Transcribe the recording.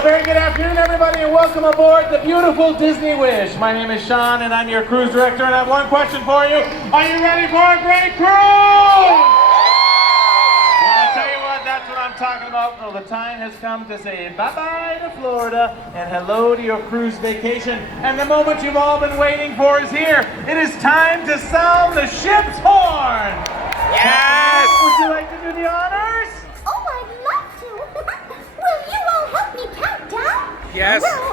Well, very good afternoon, everybody, and welcome aboard the beautiful Disney Wish. My name is Sean, and I'm your cruise director, and I have one question for you. Are you ready for a great cruise? Well, I'll tell you what, that's what I'm talking about. Well, the time has come to say bye-bye to Florida and hello to your cruise vacation. And the moment you've all been waiting for is here. It is time to sound the ship's horn. Yes! Would you like to do the honors? Oh, I'd love to. Will you all help me count down? Yes. Well,